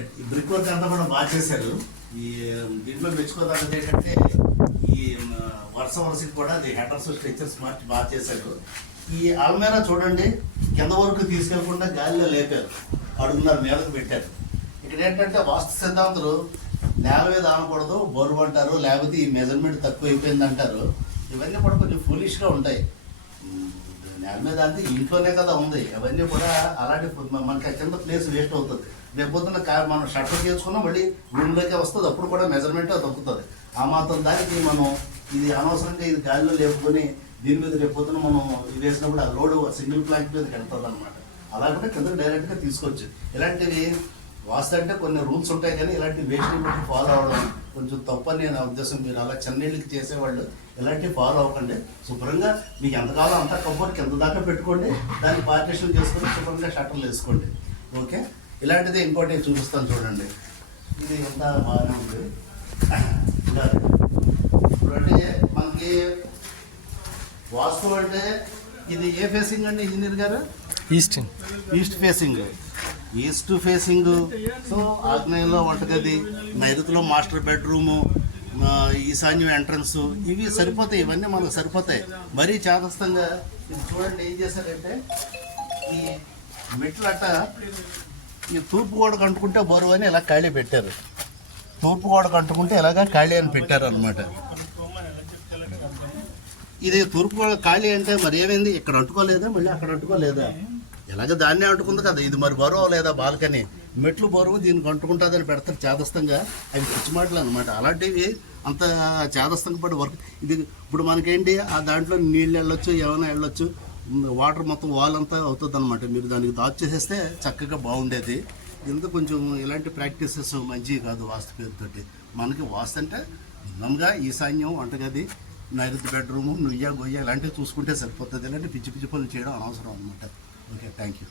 ఈ brick work అంతా కూడా బాగా చేశారు. ఈ దీంట్లో మెచ్చుకోదగ్గది ఏంటంటే ఈ వరుసకి కూడా అది హెడర్స్ స్ట్రక్చర్స్ మార్చి బాగా చేశారు. ఈ అల్మేరా చూడండి, కింద వరకు తీసుకెళ్లకుండా గాలిలో లేపారు, అడుగున్నర మీదకు పెట్టారు. ఇక్కడ ఏంటంటే వాస్తు సిద్ధాంతులు నేల మీద ఆనకూడదు, బరువు అంటారు, లేకపోతే ఈ మెజర్మెంట్ తక్కువ అయిపోయింది అంటారు. ఇవన్నీ కూడా కొంచెం ఫూలిష్గా ఉంటాయి. నేల మీద అంటే ఇంట్లోనే కదా ఉంది, అవన్నీ కూడా అలాంటి మనకి కింద ప్లేస్ వేస్ట్ అవుతుంది. రేపొద్దున మనం షట్టర్ చేసుకున్నా మళ్ళీ రూమ్లోకే వస్తుంది, అప్పుడు కూడా మెజర్మెంట్ దొక్కుతుంది. ఆ మాత్రం దానికి మనం ఇది అనవసరంగా ఇది గాలిలో లేపుకొని దీని మీద రేపొద్దున మనం ఇది వేసినప్పుడు ఆ లోడ్ సింగిల్ ప్లాంట్ మీదకి వెళ్తుంది అనమాట. అలా కూడా కింద డైరెక్ట్గా తీసుకోవచ్చు. ఇలాంటివి వాస్తు అంటే కొన్ని రూల్స్ ఉంటాయి, కానీ ఇలాంటి వేస్ట్ని బట్టి ఫాలో అవ్వడం కొంచెం తప్పని నా ఉద్దేశం. మీరు అలా చెన్నైళ్ళకి చేసేవాళ్ళు ఇలాంటివి ఫాలో అవ్వకండి. శుభ్రంగా మీకు ఎంతకాలం అంతా కబోర్డ్ కింద దాకా పెట్టుకోండి, దాన్ని పార్టీషన్ చేసుకొని శుభ్రంగా షట్టర్లు వేసుకోండి. ఓకే, ఇలాంటిది ఇంకోటి చూపిస్తాను చూడండి. ఇది ఎంత బాగానే ఉంది. ఇప్పుడంటే మనకి వాస్తు అంటే ఇది ఏ ఫేసింగ్ అండి ఇంజనీర్ గారు? East facing. East facing. So ఆగ్నేయంలో వంటగది, నైరుతిలో మాస్టర్ బెడ్రూము, ఈశాన్యం ఎంట్రన్స్, ఇవి సరిపోతాయి. ఇవన్నీ మనకు సరిపోతాయి. మరీ చాదస్తంగా ఇది చూడండి ఏం చేశారంటే ఈ మెట్లు అట్ట ఈ తూర్పు గోడకు అంటుకుంటే బరువు అని ఇలా ఖాళీ పెట్టారు. తూర్పు గోడకు అంటుకుంటే ఇలాగా ఖాళీ అని పెట్టారు అనమాట. ఇది తూర్పు గోడ ఖాళీ అంటే మరి ఏమైంది, ఇక్కడ అంటుకోలేదా, మళ్ళీ అక్కడ అంటుకోలేదా? ఎలాగ దాన్నే అంటుకుంది కదా, ఇది మరి బరువు లేదా బాల్కనీ, మెట్లు బరువు దీనికి అంటుకుంటుందని పెడతారు చేదస్తంగా. అవి పిచ్చి మాటలు అనమాట. అలాంటివి అంత చేదస్తంగా పడి వర్క్. ఇది ఇప్పుడు మనకేంటి ఆ దాంట్లో నీళ్ళు వెళ్ళొచ్చు, ఏమైనా వెళ్ళొచ్చు, వాటర్ మొత్తం వాల్ అంతా అవుతుంది అనమాట. మీరు దానికి దాచ్ చేసేస్తే చక్కగా బాగుండేది. ఇంత కొంచెం ఇలాంటి ప్రాక్టీసెస్ మంచివి కాదు వాస్తు పేరుతోటి. మనకి వాస్తు అంటే నిజంగా ఈశాన్యం, వంటగది, నైరుతి బెడ్రూము, నుయ్య గొయ్య ఇలాంటివి చూసుకుంటే సరిపోతుంది. ఇలాంటి పిచ్చి పిచ్చి పనులు చేయడం అనవసరం అనమాట. Okay, thank you.